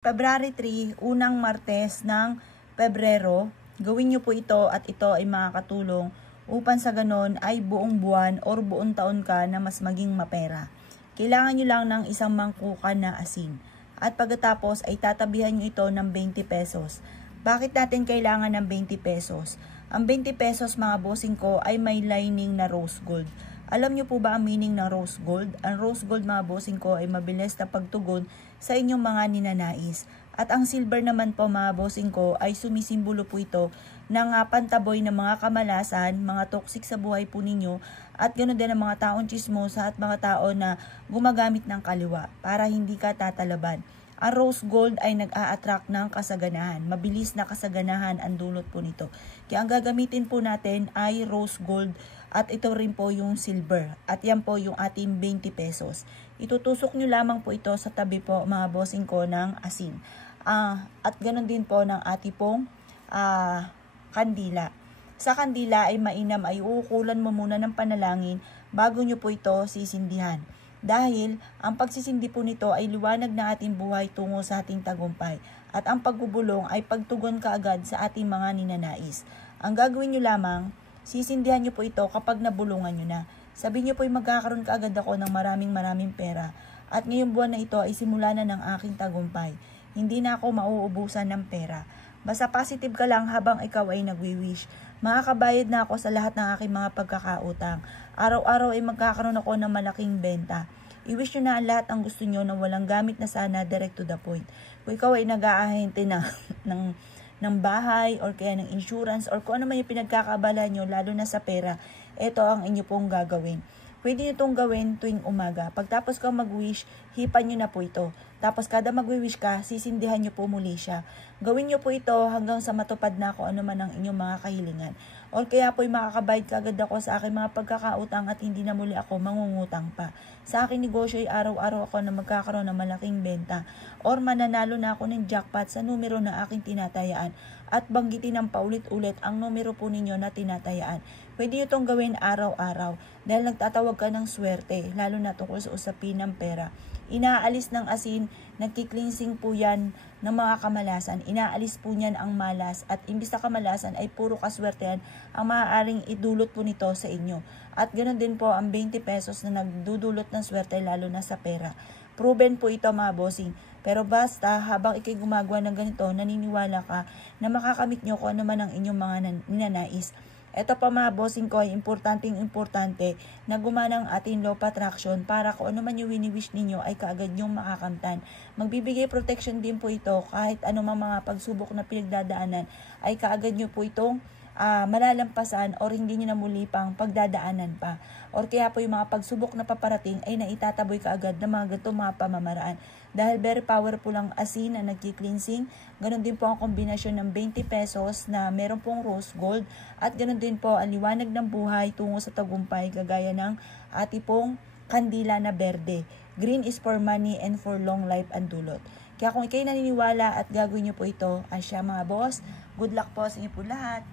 February 3, unang Martes ng Pebrero, gawin nyo po ito at ito ay makakatulong upang sa ganon ay buong buwan or buong taon ka na mas maging mapera. Kailangan nyo lang ng isang mangkukan na asin at pagkatapos ay tatabihan nyo ito ng 20 pesos. Bakit natin kailangan ng 20 pesos? Ang 20 pesos mga bossing ko ay may lining na rose gold. Alam nyo po ba ang meaning ng rose gold? Ang rose gold mga bossing ko ay mabilis na pagtugon sa inyong mga ninanais. At ang silver naman po mga bossing ko ay sumisimbolo po ito ng pantaboy ng mga kamalasan, mga toxic sa buhay po ninyo at ganoon din ang mga taong chismosa at mga tao na gumagamit ng kaliwa para hindi ka tatalaban. Ang rose gold ay nag-a-attract ng kasaganahan. Mabilis na kasaganahan ang dulot po nito. Kaya ang gagamitin po natin ay rose gold at ito rin po yung silver. At yan po yung ating 20 pesos. Itutusok nyo lamang po ito sa tabi po mga bossing ko ng asin. At ganoon din po ng ating pong kandila. Sa kandila ay mainam ay uukulan mo muna ng panalangin bago nyo po ito sisindihan. Dahil ang pagsisindi po nito ay liwanag na ating buhay tungo sa ating tagumpay at ang pagbubulong ay pagtugon kaagad sa ating mga ninanais. Ang gagawin nyo lamang, sisindihan nyo po ito kapag nabulungan nyo na. Sabihin nyo po ay magkakaroon kaagad ako ng maraming pera at ngayong buwan na ito ay simula na ng aking tagumpay. Hindi na ako mauubusan ng pera. Basta positive ka lang habang ikaw ay nagwi-wish. Makakabayad na ako sa lahat ng aking mga pagkakautang. Araw-araw ay magkakaroon ako ng malaking benta. I-wish nyo na ang lahat ang gusto nyo na walang gamit na sana, direct to the point. Kung ikaw ay nag-aahente ng bahay or kaya ng insurance or kung ano man yung pinagkakabala nyo, lalo na sa pera, ito ang inyo pong gagawin. Pwede nyo itong gawin tuwing umaga. Pagtapos ka mag-wish, hipan nyo na po ito. Tapos kada mag-wish ka, sisindihan nyo po muli siya. Gawin nyo po ito hanggang sa matupad na kung ano man ang inyong mga kahilingan. O kaya po'y makakabayad kaagad ako sa aking mga pagkakautang at hindi na muli ako mangungutang pa. Sa aking negosyo ay araw-araw ako na magkakaroon ng malaking benta. Or mananalo na ako ng jackpot sa numero na aking tinatayaan. At banggitin ng paulit-ulit ang numero po ninyo na tinatayaan. Pwede nyo itong gawin araw-araw dahil nagtatawag ka ng swerte, lalo na tungkol sa usapin ng pera. Inaalis ng asin, nagki-cleansing po yan ng mga kamalasan. Inaalis po niyan ang malas at imbis na kamalasan ay puro kaswertehan ang maaaring idulot po nito sa inyo. At ganoon din po ang 20 pesos na nagdudulot ng swerte lalo na sa pera. Proven po ito mga bossing. Pero basta habang ikay gumagawa ng ganito, naniniwala ka na makakamit nyo kung ano man ang inyong mga ninanais. Ito pa mga bossing ko ay importante na gumana ang ating law of attraction para kung ano man yung wini-wish ninyo ay kaagad yung makakamtan. Magbibigay protection din po ito kahit anumang mga pagsubok na pinagdadaanan ay kaagad nyo po itong malalampasan or hindi nyo na muli pang pagdadaanan pa. Or kaya po yung mga pagsubok na paparating ay naitataboy kaagad ng mga ganitong mga pamamaraan. Dahil very powerful ang asin na nagki-cleansing, ganun din po ang kombinasyon ng 20 pesos na meron pong rose gold at ganun din po ang liwanag ng buhay tungo sa tagumpay gagaya ng ating pong kandila na berde. Green is for money and for long life ang dulot. Kaya kung ikay naniniwala at gagawin nyo po ito, asya mga boss, good luck po sa inyo po lahat.